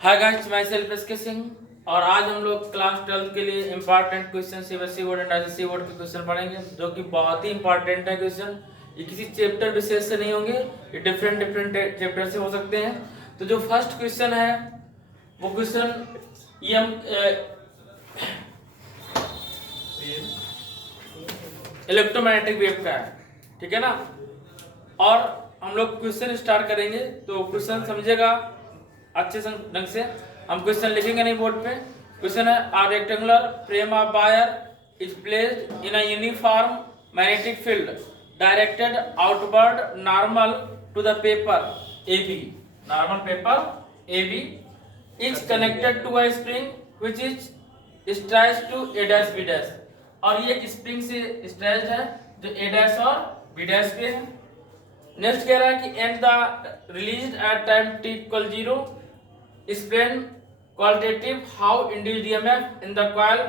Hi guys, मैं self SK Singh और आज हम लोग क्लास 12 के लिए important question CBSE board and ICSE board के क्वेश्चन पढ़ेंगे जो कि बहुत ही इंपॉर्टेंट है क्वेश्चन। ये किसी चैप्टर विशेष से नहीं होंगे, ये डिफरेंट चैप्टर से हो सकते हैं। तो जो फर्स्ट क्वेश्चन है वो क्वेश्चन इलेक्ट्रोमैग्नेटिक वेव का है, ठीक है ना। और हम लोग क्वेश्चन स्टार्ट करेंगे तो क्वेश्चन समझेगा अच्छे ढंग से। हम क्वेश्चन लिखेंगे नहीं बोर्ड पे। क्वेश्चन है a rectangular frame of wire is placed in a uniform magnetic field directed outward normal to the paper AB। Normal paper AB is connected to a spring which is stretched to A dash B dash. और ये spring से stretched है जो A dash और B dash पे है। Next कह रहा है कि and the release at time t equal 0 explain qualitative how induced EMF in the coil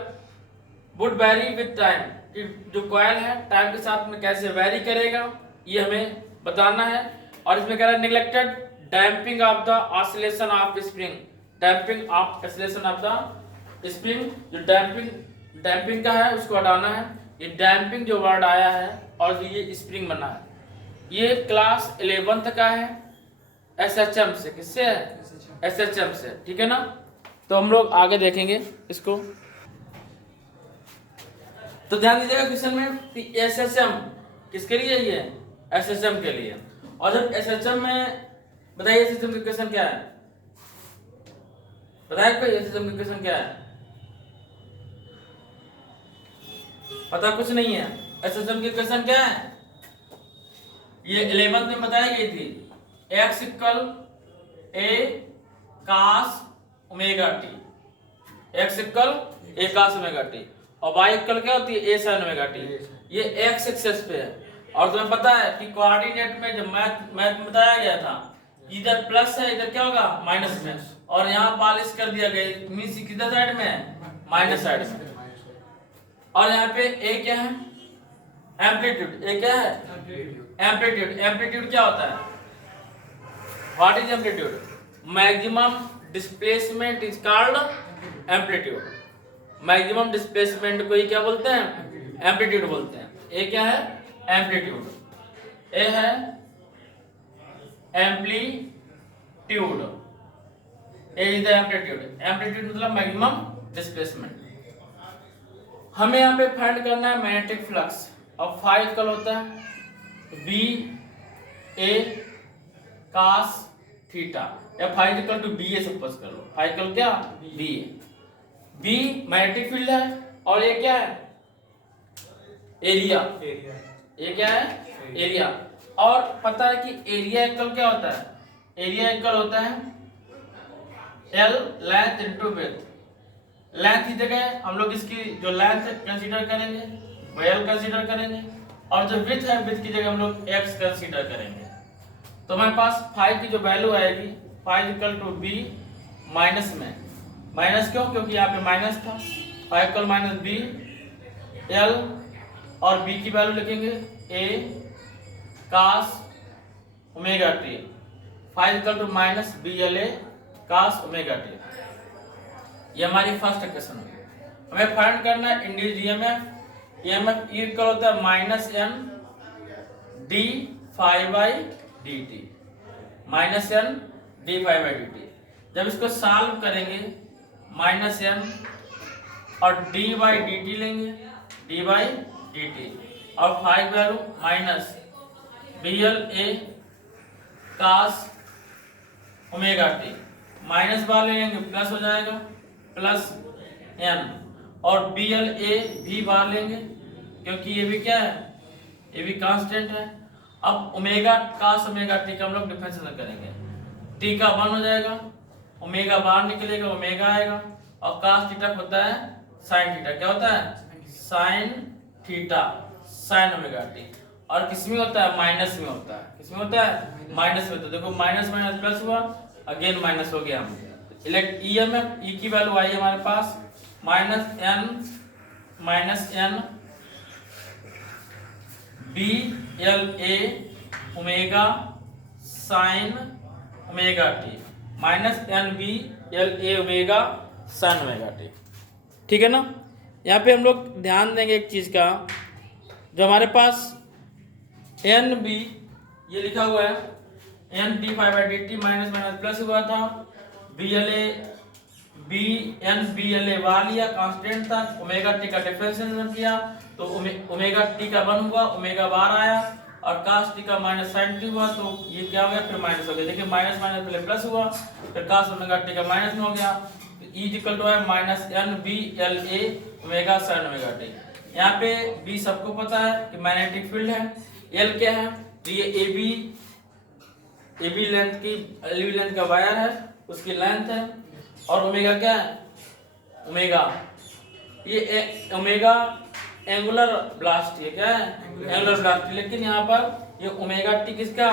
would vary with time। कि जो कॉइल है टाइम के साथ में कैसे वेरी करेगा ये हमें बताना है। और इसमें कह रहा है neglected damping off the oscillation of spring. Damping off oscillation of the spring, जो डैम्पिंग का है उसको हटाना है। ये डैम्पिंग जो वर्ड आया है और ये स्प्रिंग बना है, ये क्लास 11th का है SHM से। किससे है? SHM से, ठीक है ना। तो हम लोग आगे देखेंगे इसको। तो ध्यान दीजिएगा क्वेश्चन में कि SHM किसके लिए ये है? SHM के लिए। और जब SHM में बताइए SHM का क्वेश्चन क्या है? बताइए कोई SHM का क्वेश्चन क्या है? पता कुछ नहीं है। SHM की क्वेश्चन क्या है? ये 11th में बताई गई थी। x equal a cos omega t, x equal a cos omega t और y इक्वल क्या होती है? a sin omega t। ये x एक्सिस पे है। और तुम्हें पता है कि कोऑर्डिनेट में जब मैथ में बताया गया था इधर प्लस है, इधर क्या होगा? माइनस में। और यहाँ पॉलिश कर दिया गया, मींस किधर साइड में है? माइनस साइड में। और यहाँ पे a क्या है? एम्पलीट्यूड। a क्या है? एम्पलीट्यूड। एम्पलीट्यूड क्या होता है? What is amplitude? Maximum displacement is called amplitude. Maximum displacement को ही क्या बोलते हैं? एम्पलीट्यूड बोलते हैं। ए क्या है? एम्पलीट्यूड। ए है amplitude. A is the amplitude. Amplitude मतलब मैक्सिमम डिस्प्लेसमेंट। हमें यहाँ पे फाइंड करना है मैग्नेटिक फ्लक्स। और फाइव कल होता है बी ए cos थीटा या five equal to B A suppose कर लो। फाइव इक्वल क्या? B A. B magnetic field है और ये क्या है? एरिया। ये क्या है? एरिया। और पता है कि एरिया इक्वल क्या होता है? एरिया इक्वल होता है L length into width. Length की जगह हम लोग इसकी जो लेंथ कंसीडर करेंगे वो L कंसीडर करेंगे और जो विड्थ है विड्थ की जगह हम लोग x कंसीडर करेंगे। तो हमारे पास 5 की जो वैल्यू आएगी 5 इक्वल टू बी माइनस में। माइनस क्यों? क्योंकि यहाँ पे माइनस था। 5 इक्वल माइनस बी एल और बी की वैल्यू लिखेंगे A cos omega T. 5 equal to minus B L A cos omega T. ये हमारी फर्स्ट इक्वेशन होगी। हमें फाइंड करना है इंड्यूस्ड ईएमएफ। ईएमएफ इक्वल होता है minus n D five by D T. Minus n D five by D t. जब इसको सॉल्व करेंगे माइनस एन और डी बाई डी टी लेंगे, डी बाई डी टी और phi value minus B L A cos omega t. Minus बार ले लेंगे plus हो जाएगा प्लस एन और बी एल ए भी बार लेंगे क्योंकि ये भी क्या है? ये भी कांस्टेंट है। अब ओमेगा cos ओमेगा टी का हम लोग डिफरेंशियल करेंगे। टी का 1 हो जाएगा, ओमेगा बाहर निकलेगा, ओमेगा आएगा और cos थीटा होता है sin थीटा। क्या होता है? sin theta sin omega T. और किस में होता है? माइनस में होता है। किस में होता है? माइनस में। तो देखो माइनस माइनस प्लस हुआ, अगेन माइनस हो गया। हम इलेक्ट ईएमएफ ई की वैल्यू आई हमारे पास minus N B L A omega sine omega t minus N B L A omega sine omega t. ठीक है ना। यहाँ पे हम लोग ध्यान देंगे एक चीज़ का, जो हमारे पास एन बी ये लिखा हुआ है N D five by D T minus minus plus हुआ था, बी एल ए बार लिया कांस्टेंट था, ओमेगा टी का डिफरेंशिएशन किया तो ओमेगा टी का 1 हुआ, ओमेगा बार आया और कास टी का माइनस साइन टी हुआ तो ये क्या हो गया फिर माइनस हो गया। देखिए माइनस माइनस पहले प्लस हुआ फिर कास ओमेगा टी का माइनस में हो गया, ई इक्वल टू है minus N B L A omega sine omega T. यहाँ पे बी सबको पता है कि मैग्नेटिक फील्ड है, एल क्या है तो ये ए बी लेंथ की एल लेंथ का वायर है उसकी लेंथ है, और ओमेगा क्या है ओमेगा ये ओमेगा एंगुलर ब्लास्ट है, क्या है एंगुलर ब्लास्ट। लेकिन यहाँ पर ये ओमेगा टी किसका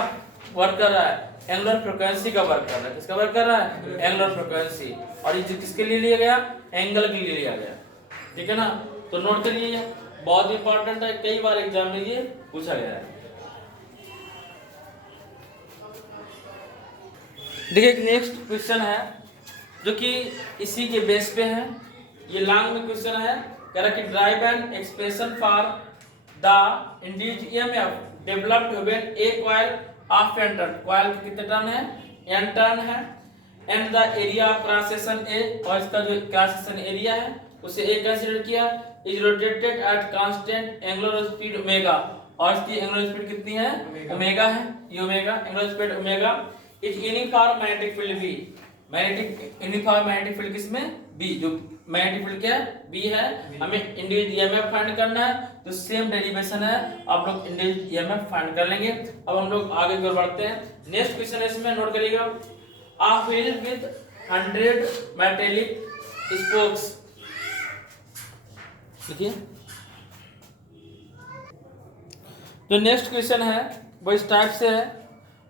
वर्क कर रहा है एंगुलर फ्रीक्वेंसी का वर्क कर रहा है, किसका वर्क कर रहा है एंगुलर फ्रीक्वेंसी, और ये किसके लिए लिया गया एंगल के लिए लिया गया। ठीक है ना, तो नोट करिए ये बहुत इंपॉर्टेंट है, कई बार एग्जाम में ये पूछा गया है। देखिए एक नेक्स्ट क्वेश्चन है जो कि इसी के बेस पे है, ये लॉन्ग में क्वेश्चन है, कह रहा कि derive an expression for the induced EMF developed when a coil of N turn, coil के कितने टर्न है एन टर्न है, and the area of cross section A, और इसका जो क्रॉस सेक्शन एरिया है उसे ए कंसीडर किया, is rotated at constant angular speed omega, और इसकी एंगुलर स्पीड कितनी है ओमेगा है, ये omega angular speed omega, is uniform magnetic field B, magnetic uniform magnetic field किसमें बी, जो मैग्नेटिक फील्ड क्या है बी है, हमें इंड्यूस्ड ईएमएफ फाइंड करना है तो सेम डेरिवेशन है, आप लोग इंड्यूस्ड ईएमएफ फाइंड कर लेंगे। अब हम लोग आगे की ओर बढ़ते हैं, नेक्स्ट क्वेश्चन है इसमें नोट करिएगा, a wheel with 100 metallic spokes, देखिए जो नेक्स्ट क्वेश्चन है वो इस टाइप से है,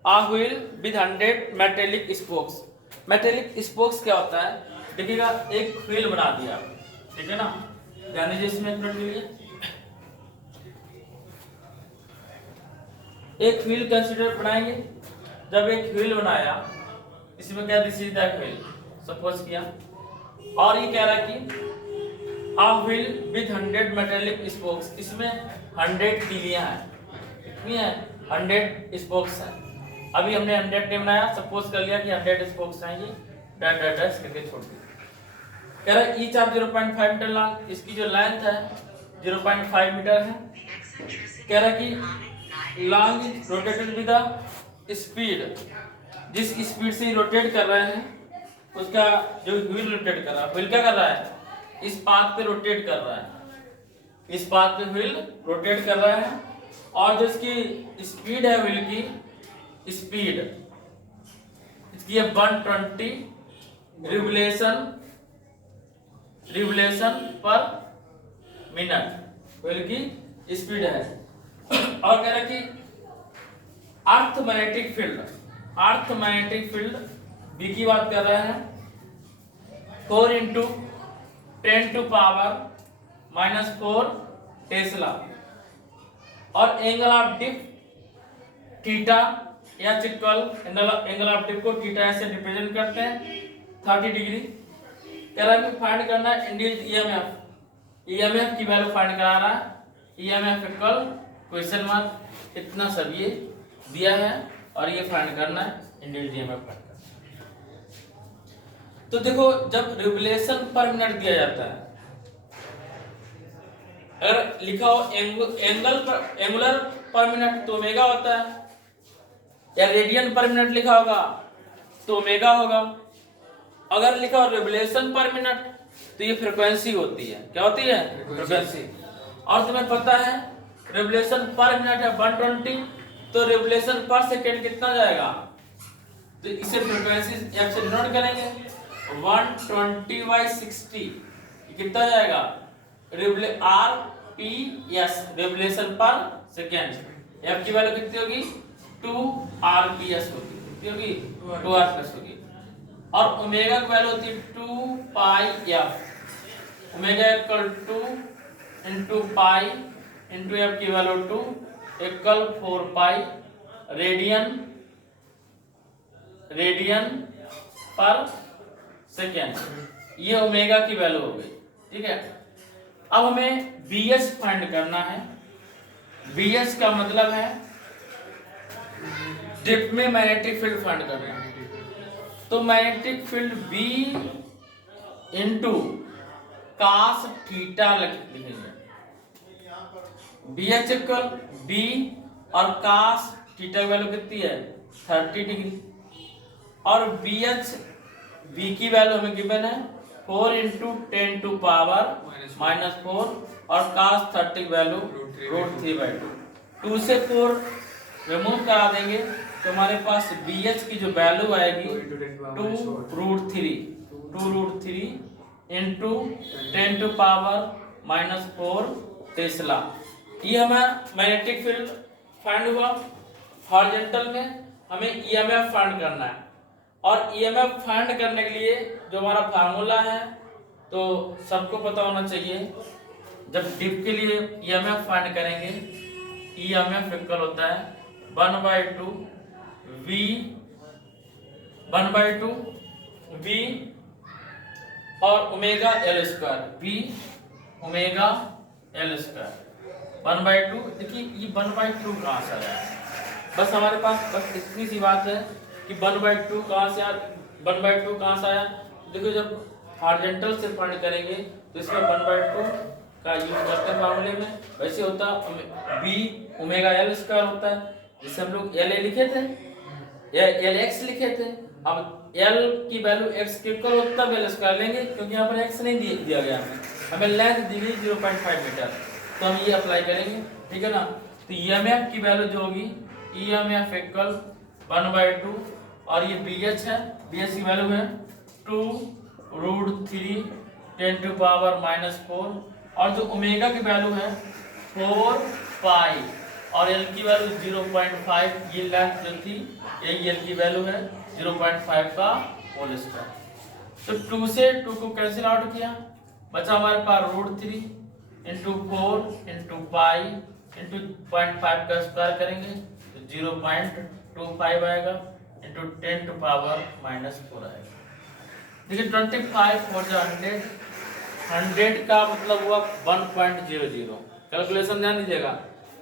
a wheel with 100 metallic spokes. Metallic spokes क्या होता है देखिएगा, एक व्हील बना दिया, ठीक है ना, ध्यान दीजिए इसमें एक मिनट के लिए, एक व्हील कंसीडर बनाएंगे, जब एक व्हील बनाया इसमें क्या this is the wheel suppose किया, और ये कह रहा है कि a wheel with 100 metallic spokes, इसमें 100 तीलियां हैं, कितनी है 100 स्पोक्स हैं। अभी हमने 100 नहीं बनाया, सपोज कर लिया कि 100 स्पोक्स हैं, ये डैश डैश डैश करके छोड़ दिया। कह रहा है ईच ऑफ 0.5 मीटर लॉन्ग, इसकी जो लेंथ है 0.5 मीटर है। कह रहा है कि long rotated with the speed, जिस स्पीड से रोटेट कर रहे हैं उसका जो व्हील रोटेट कर रहा है, व्हील क्या कर रहा है इस पाथ पे रोटेट कर रहा है, इस पाथ पे व्हील रोटेट कर रहा है, और जो इसकी स्पीड है व्हील की स्पीड इसकी है 120 रिवोल्यूशन पर मिनट, व्हील की स्पीड है। और कह रहा है कि अर्थ मैग्नेटिक फील्ड बी की बात कर रहे हैं, 4 × 10⁻⁻⁴ टेस्ला, और एंगल ऑफ डिप थीटा या इक्वल, एंगल ऑफ डिप को थीटा ऐसे रिप्रेजेंट करते हैं 30 डिग्री। कह रहा है कि फाइंड करना है इंड्यूस्ड ईएमएफ की वैल्यू फाइंड करा रहा है, ईएमएफ इक्वल क्वेश्चन मार्क, इतना सब ये दिया है और ये फाइंड करना है इंड्यूस्ड ईएमएफ फाइंड करना है। तो देखो जब रिवोल्यूशन पर मिनट दिया जाता है, अगर लिखा हो एंगुलर पर मिनट तो ओमेगा होता है, या रेडियन पर मिनट लिखा होगा तो ओमेगा होगा, अगर लिखा हो रिवोल्यूशन पर मिनट तो ये फ्रीक्वेंसी होती है, क्या होती है फ्रीक्वेंसी। और तुम्हें पता है रिवोल्यूशन पर मिनट है 120, तो रिवोल्यूशन पर सेकेंड कितना जाएगा, तो इसे फ्रीक्वेंसी एफ से डिनोट करेंगे, 120/60 कितना जाएगा RPS revolution per second, F की वैल्यू कितनी होगी 2 RPS होगी, कितनी होगी 2 RPS होगी, और ओमेगा की वैल्यू होती है 2πf, ओमेगा इक्वल 2 × पाई × एफ की वैल्यू 2 इक्वल 4π रेडियन पर सेकेंड, ये ओमेगा की वैल्यू हो गई। ठीक है, अब हमें BH फाइंड करना है। BH का मतलब है डिप में मैग्नेटिक फील्ड फाइंड करना है। तो magnetic field B into cos theta लिखेंगे। BH इक्वल B और कास थीटा की वैल्यू कितनी है 30 डिग्री, और BH B की वैल्यू हमें गिवन है 4 इंटू 10 टू पावर -4 और कास 30 की वैल्यू √3/2। 2 से 4 रिमूव करा देंगे तो हमारे पास BH की जो वैल्यू आएगी 2√3 इंटू 10 टू पावर -4 टेस्ला। ये हमें मैग्नेटिक फील्ड फाइंड हुआ। हॉरिजॉन्टल में हमें EMF फाइंड करना है, और EMF फाइंड करने के लिए जो हमारा फार्मूला है तो सबको पता होना चाहिए। जब डिप के लिए EMF फाइंड करेंगे, EMF इक्वल होता है 1/2 V और omega L square, V omega L square 1/2। देखिए ये 1/2 कहाँ से आया है, बस हमारे पास बस इतनी सी बात है कि 1/2 कहाँ से आया। 1/2 कहाँ से आया, देखो जब हॉरिजॉन्टल से फाइंड करेंगे तो इसमें 1/2 का यूज करते हैं फार्मूले में। वैसे होता V ओमेगा L स्क्वायर होता है, जिसे हम लोग LA लिखे थे या LX लिखे थे। अब L की वैल्यू x के इक्वल होता है, L स्क्वायर लेंगे क्योंकि यहाँ पर x नहीं दिया गया हमें लेंथ दी गई 0.5 मीटर, तो हम ये अप्लाई करेंगे। ठीक है ना, तो EMF की वैल्यू जो होगी EMF इक्वल 1/2 और ये BH है, BH की वैल्यू है 2√3 10 टू पावर -4 और जो ओमेगा की वैल्यू है 4 पाई और L की वैल्यू 0.5। ये लेंथ जो थी यही L की वैल्यू है 0.5 का होल स्क्वायर। तो 2 से 2 को कैंसिल आउट किया, बचा हमारे पास √3 इंटू 4 इंटू पाई इंटू 0.5 का स्क्वायर करेंगे तो 0.25 आएगा इंटू 10 टू पावर -4 आएगा। देखिए 25 और 100 का मतलब हुआ 1.00। कैलकुलेशन ध्यान दीजिएगा,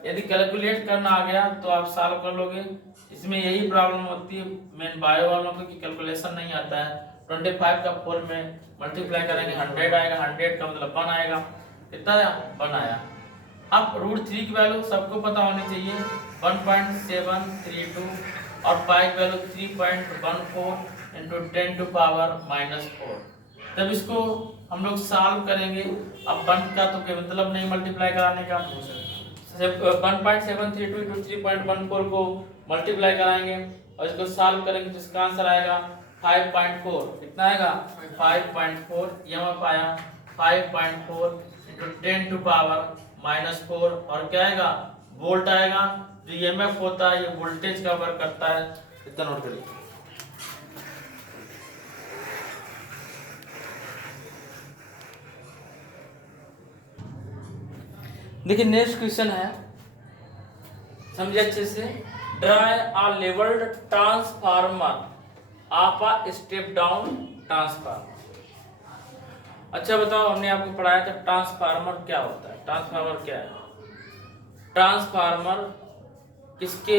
यदि कैलकुलेट करना आ गया तो आप सॉल्व कर लोगे। इसमें यही प्रॉब्लम होती है मेन बायो वालों को कि कैलकुलेशन नहीं आता है। 25 का 4 में मल्टीप्लाई करेंगे 100 आएगा, 100 का मतलब 1 आएगा। कितना आया 1 आया। अब √3 की वैल्यू सबको पता होनी चाहिए 1.732 और पाई की वैल्यू 3.14 इंटू 10 टू पावर -4। जब इसको हम लोग सॉल्व करेंगे, अब 1 का तो कोई मतलब नहीं मल्टीप्लाई कराने का, 1.732 इंटू 3.14 को मल्टीप्लाई कराएंगे और इसको सॉल्व करेंगे तो इसका आंसर आएगा 5.4। कितना आएगा 5.4। ये हमें पाया 5.4 इंटू 10 टू पावर -4 और क्या आएगा वोल्ट आएगा। जो EMF होता है ये वोल्टेज का वर्क करता है। इतना नोट करिए। देखिए नेक्स्ट क्वेश्चन है, समझिए अच्छे से। ड्राई आ लेवल्ड ट्रांसफार्मर आप आ स्टेप डाउन ट्रांसफार्मर। अच्छा बताओ, हमने आपको पढ़ाया था ट्रांसफार्मर क्या होता है। ट्रांसफार्मर क्या है, ट्रांसफार्मर किसके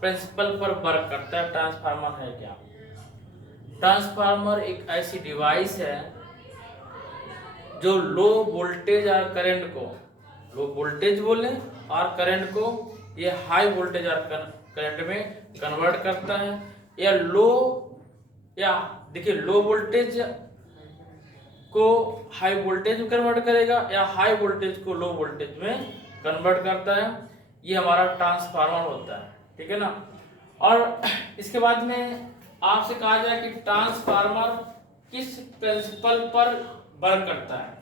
प्रिंसिपल पर वर्क करता है, ट्रांसफार्मर है क्या। ट्रांसफार्मर एक ऐसी डिवाइस है जो लो वोल्टेज और करंट को, लो वोल्टेज बोले और करंट को ये हाई वोल्टेज और करंट में कन्वर्ट करता है। या देखिए लो वोल्टेज को हाई वोल्टेज में कन्वर्ट करेगा या हाई वोल्टेज को लो वोल्टेज में कन्वर्ट करता है। ये हमारा ट्रांसफार्मर होता है। ठीक है ना। और इसके बाद में आपसे कहा जाए कि ट्रांसफार्मर किस प्रिंसिपल पर वर्क करता है,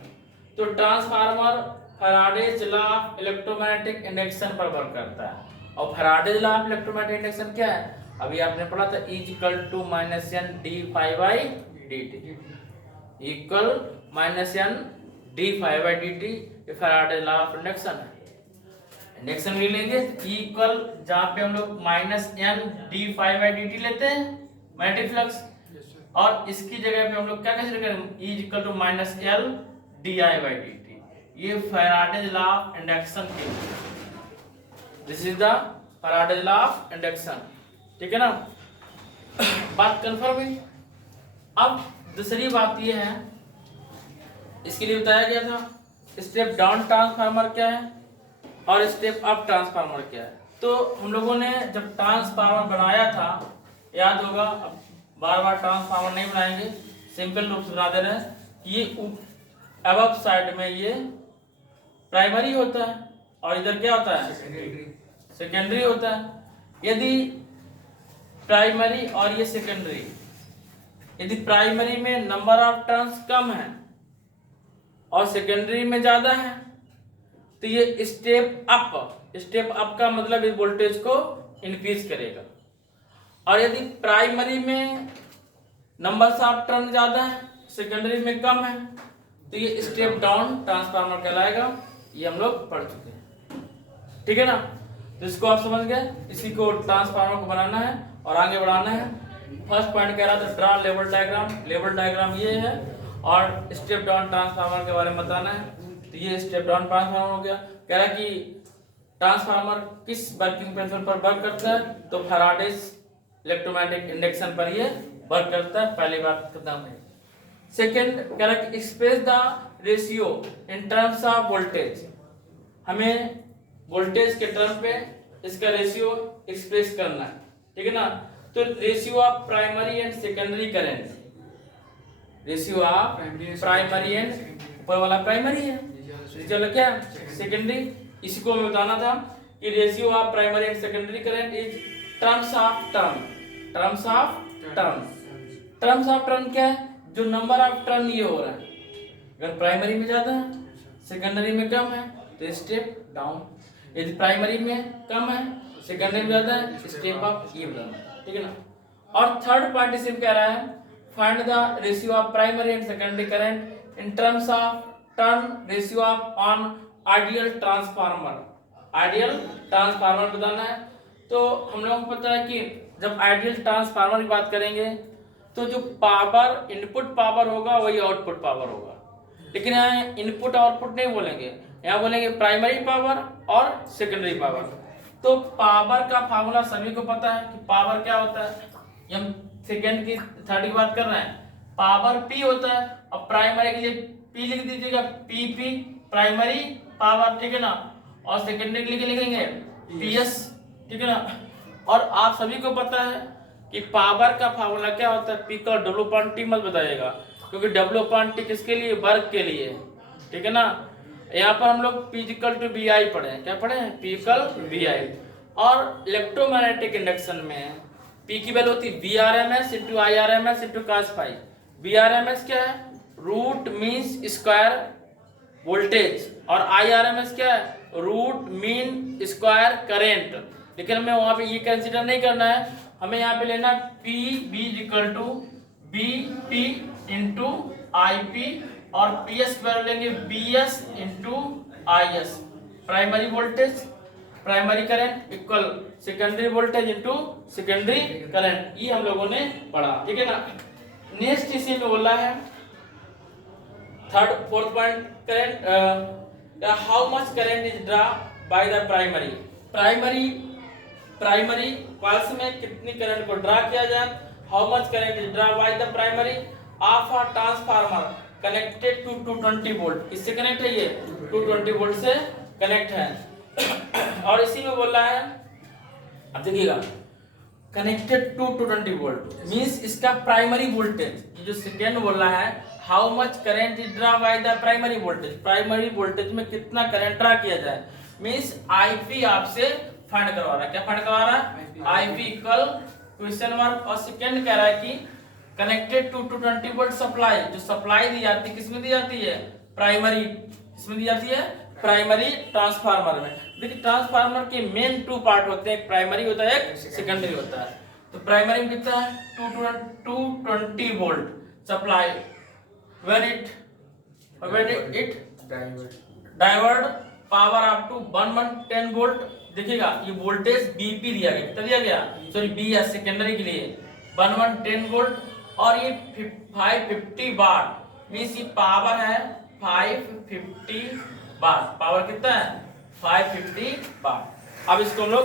तो transformer Faraday's law of electromagnetic induction पर वर्क करता है। और Faraday's law of electromagnetic induction क्या है, अभी आपने पढ़ा था E = -n d∅dt equal -n d∅dt। ये फैराडेज लॉ ऑफ इंडक्शन है। इंडक्शन भी लेंगे E इक्वल जहां पे हम लोग -n d∅dt लेते हैं मैग्नेटिक फ्लक्स, और इसकी जगह पे हम लोग क्या कंसीडर करेंगे, E equal to minus L D I by D T. ये फैराडेज लॉ ऑफ इंडक्शन के, this is the Faraday's law of induction, ठीक है ना। बात कंफर्म हुई। अब दूसरी बात ये है, इसके लिए बताया गया था स्टेप डाउन ट्रांसफार्मर क्या है और स्टेप अप ट्रांसफार्मर क्या है। तो हम लोगों ने जब ट्रांसफार्मर बनाया था, याद होगा, अब बार बार ट्रांसफार्मर नहीं बनाएंगे, सिंपल रूप से बना दे रहे हैं। ये अबव साइड में ये प्राइमरी होता है और इधर क्या होता है, सेकेंडरी होता है। यदि प्राइमरी और ये सेकेंडरी, यदि प्राइमरी में नंबर ऑफ टर्न्स कम है और सेकेंडरी में ज्यादा है, तो ये स्टेप अप का मतलब इस वोल्टेज को इंक्रीज करेगा। और यदि प्राइमरी में नंबर ऑफ टर्न ज्यादा है, सेकेंडरी में कम है, तो ये स्टेप डाउन ट्रांसफार्मर कहलाएगा। ये हम लोग पढ़ चुके हैं, ठीक है ना। तो इसको आप समझ गए, इसी को ट्रांसफार्मर को बनाना है और आगे बढ़ाना है। फर्स्ट पॉइंट कह रहा था draw level diagram, level diagram ये है, और स्टेप डाउन ट्रांसफार्मर के बारे में बताना है। तो ये स्टेप डाउन ट्रांसफार्मर हो गया। कह रहा कि ट्रांसफार्मर किस वर्किंग प्रिंसिपल पर वर्क करता है, तो फैराडेज इलेक्ट्रोमैग्नेटिक इंडक्शन पर ये वर्क करता है। पहली बात खत्म है। सेकेंड कह रहा कि express the ratio in terms of voltage, हमें वोल्टेज के टर्म पे इसका रेशियो एक्सप्रेस करना है, ठीक है ना। तो ratio of primary and secondary current, ratio of primary and, ऊपर वाला प्राइमरी है, चलो क्या सेकेंडरी, इसी को हमें बताना था कि ratio of primary and secondary current is terms of turn, terms of turn. Terms of turn क्या है, जो नंबर ऑफ टर्न ये हो रहा है, अगर प्राइमरी में ज्यादा है सेकेंडरी में कम है तो स्टेप डाउन, यदि प्राइमरी में कम है सेकेंडरी में ज्यादा है स्टेप अप, ये बताना, ठीक है ना। और थर्ड पॉइंट इसमें कह रहा है find the ratio of primary and secondary current in terms of turn ratio of on ideal transformer, ideal transformer बताना है। तो हम लोगों को पता है कि जब आइडियल ट्रांसफार्मर की बात करेंगे तो जो पावर इनपुट पावर होगा वही आउटपुट पावर होगा, लेकिन यहाँ इनपुट आउटपुट नहीं बोलेंगे, यहाँ बोलेंगे प्राइमरी पावर और सेकेंडरी पावर। तो पावर का फार्मूला सभी को पता है कि पावर क्या होता है, हम सेकेंड की थर्ड की बात कर रहे हैं, पावर पी होता है, और प्राइमरी के लिए पी लिख दीजिएगा, पी पी प्राइमरी पावर, ठीक है ना। और सेकेंडरी के लिए लिखेंगे पीएस, ठीक है ना। और आप सभी को पता है कि पावर का फार्मूला क्या होता है, पी का डब्ल्यू अपॉन टी मत बताइएगा, क्योंकि डब्ल्यू अपॉन टी किसके लिए, वर्क के लिए, ठीक है ना। यहाँ पर हम लोग P equal to B I पढ़े हैं, क्या पढ़े हैं, पी इक्वल बी आई। और इलेक्ट्रोमैग्नेटिक इंडक्शन में पी की वैल्यू होती है V R M S into I R M S into cos phi. V R M S क्या है, रूट मीन्स स्क्वायर वोल्टेज, और आई आर एम एस क्या है, रूट मीन स्क्वायर करेंट। लेकिन हमें वहां पे ये कंसीडर नहीं करना है, हमें यहाँ पे लेना P B equal to B P into I P, और पी एस की वैल्यू लेंगे B S into I S. Primary voltage primary current equal secondary voltage into secondary current, ये हम लोगों ने पढ़ा, ठीक है ना। नेक्स्ट इसी में बोला है third fourth point, current how much current is draw by the primary primary pulse में कितनी करंट को ड्रा किया जाए, how much current is draw by the primary of a transformer connected to 220 volt, किससे कनेक्ट है ये, 220 volt से connect है। और इसी में बोल रहा है, अब देखिएगा, कनेक्टेड टू 220 वोल्ट मींस इसका प्राइमरी वोल्टेज, ये जो सेकेंड बोल रहा है how much current is draw by the primary voltage, primary voltage में कितना करंट ड्रा किया जाए, मींस आईपी आपसे फाइंड करवा रहा है, क्या फाइंड करवा रहा है, आईपी इक्वल क्वेश्चन मार्क। और सेकेंड कह रहा है कि कनेक्टेड टू 220 वोल्ट सप्लाई, जो सप्लाई दी जाती है किसमें दी जाती है, प्राइमरी, किसमें दी जाती है, प्राइमरी ट्रांसफार्मर में। देखिए ट्रांसफार्मर के मेन टू पार्ट होते हैं, एक प्राइमरी होता है एक सेकेंडरी होता है। तो प्राइमरी में कितना है 220 volt supply, when it divert power up to 110 volt. देखिएगा ये वोल्टेज बीपी दिया गया, कितना दिया गया, सॉरी बी एस सेकेंडरी के लिए 110 वोल्ट, और ये 550 वाट मीन्स ये पावर है 550 वाट। पावर कितना है 550 वाट। अब इसको हम लोग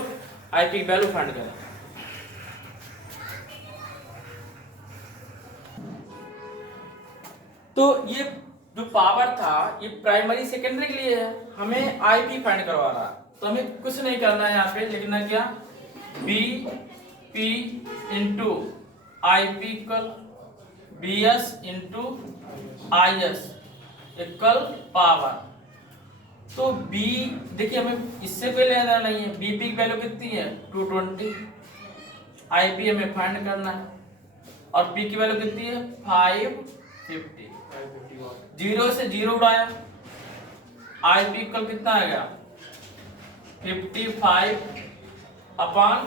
आईपी वैल्यू फाइंड करें। तो ये जो पावर था ये प्राइमरी सेकेंडरी के लिए है, हमें आईपी फाइंड करवा रहा है। तो हमें कुछ नहीं करना है, यहाँ पे लिखना क्या B P into I P equal B S into I S equal power. तो बी देखिए हमें इससे कोई लेना नहीं है, बी पी की वैल्यू कितनी है 220, आई पी हमें फाइंड करना है और पी की वैल्यू कितनी है 550। जीरो से जीरो उड़ाया, आई पी इक्वल कितना आएगा 55 अपॉन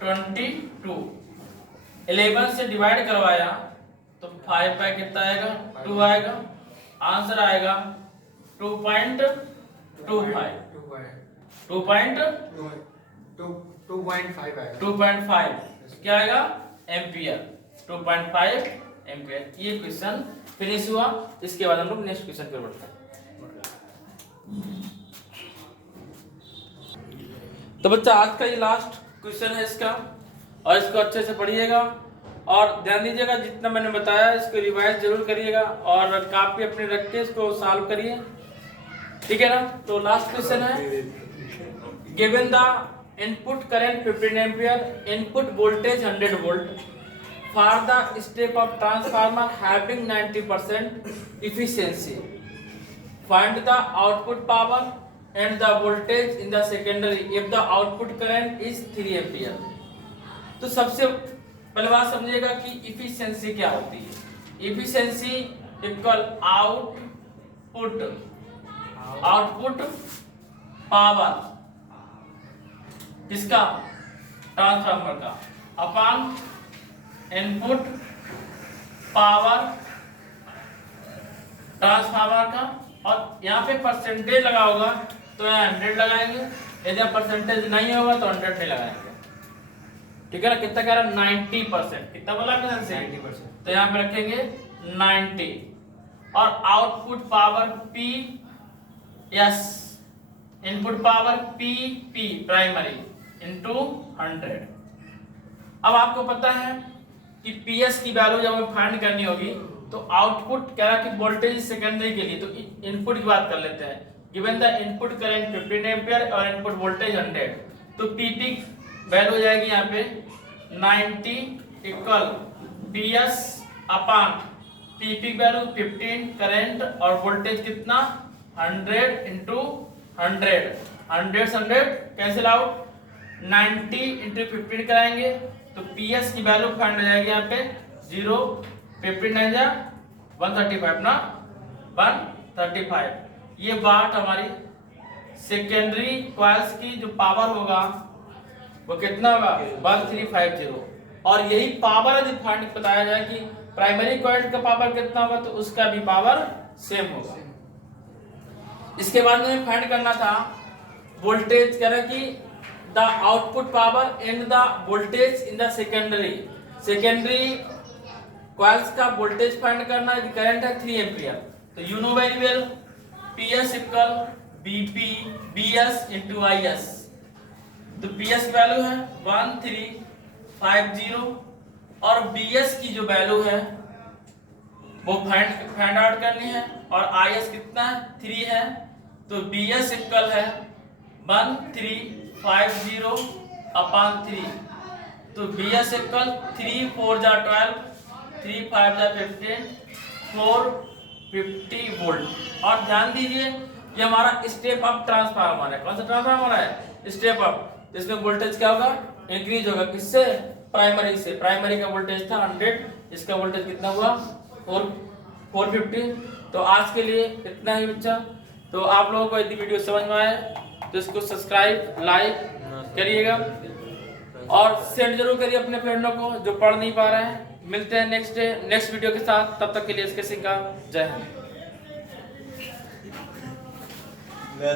22। 11 से डिवाइड करवाया तो 5 बाय कितना आएगा 2 आएगा। आंसर आएगा 2.25 क्या आएगा एम्पियर 2.5 एम्पियर। ये क्वेश्चन फिनिश हुआ। इसके बाद हम लोग नेक्स्ट क्वेश्चन पर बढ़ते हैं। तो बच्चा आज का ये लास्ट क्वेश्चन है इसका, और इसको अच्छे से पढ़िएगा और ध्यान दीजिएगा। जितना मैंने बताया इसको रिवाइज जरूर करिएगा और कॉपी अपने रख के इसको सॉल्व करिए, ठीक है ना। तो लास्ट क्वेश्चन है, given the input current 15 ampere, input voltage 100 volt, for the step of transformer having 90% efficiency, find the output power and the voltage in the secondary if the output current is 3 ampere। तो सबसे पहले बात समझिएगा कि efficiency क्या होती है। efficiency equal output power किसका ट्रांसफार्मर का अपॉन इनपुट पावर ट्रांसफार्मर का। और यहाँ पे परसेंटेज लगा होगा तो यहाँ 100 लगाएंगे, यदि परसेंटेज नहीं होगा तो 100 नहीं लगाएंगे, ठीक है ना। कितना कह रहा है 90%, कितना बोला आपने से 90%, तो यहाँ पे रखेंगे 90। और output power P S, input power P P primary into 100। अब आपको पता है कि पीएस की वैल्यू जब हमें फाइंड करनी होगी तो आउटपुट कह रहा कि वोल्टेज सेकेंडरी के लिए, तो इनपुट की बात कर लेते हैं। Given the input current 15 ampere और इनपुट वोल्टेज 100, तो पीपी वैल्यू हो जाएगी यहाँ पे 90 equal PS upon PP value 15 current और वोल्टेज कितना 100 इंटू 100। 100 से 100 कैंसिल आउट, 90 इंटू 15 कराएंगे तो पीएस की वैल्यू फाइंड हो जाएगी यहाँ पे 0, 59 जा 135 ना 135। ये वाट हमारी सेकेंडरी कॉइल्स की जो पावर होगा वो कितना होगा 1350। और यही पावर यदि फाइंड बताया जाए कि प्राइमरी कॉइल का पावर कितना होगा तो उसका भी पावर सेम होगा। इसके बाद में फाइंड करना था वोल्टेज, कह रहा कि the output power and the voltage in the secondary coils का वोल्टेज फाइंड करना है। करंट है 3 एम्पियर, तो you know very well PS equal BP BS into IS। तो PS की वैल्यू है 1350 और BS की जो वैल्यू है वो फाइंड आउट करनी है और IS कितना है 3 है, तो BS इक्वल है 1350 अपॉन 3, तो BS इक्वल 3 4 जा 12, 3 5 जा 15, 450 वोल्ट। और ध्यान दीजिए ये हमारा स्टेप अप ट्रांसफार्मर है। कौन सा ट्रांसफार्मर है स्टेप अप, इसमें वोल्टेज क्या होगा इंक्रीज होगा, किससे प्राइमरी से। प्राइमरी का वोल्टेज था 100, इसका वोल्टेज कितना हुआ 450। तो आज के लिए इतना ही बच्चा। तो आप लोगों को यदि वीडियो समझ में आए तो इसको सब्सक्राइब लाइक करिएगा और शेयर जरूर करिए अपने फ्रेंडों को जो पढ़ नहीं पा रहे हैं। मिलते हैं नेक्स्ट वीडियो के साथ, तब तक के लिए इसके सिंह का जय हिंद।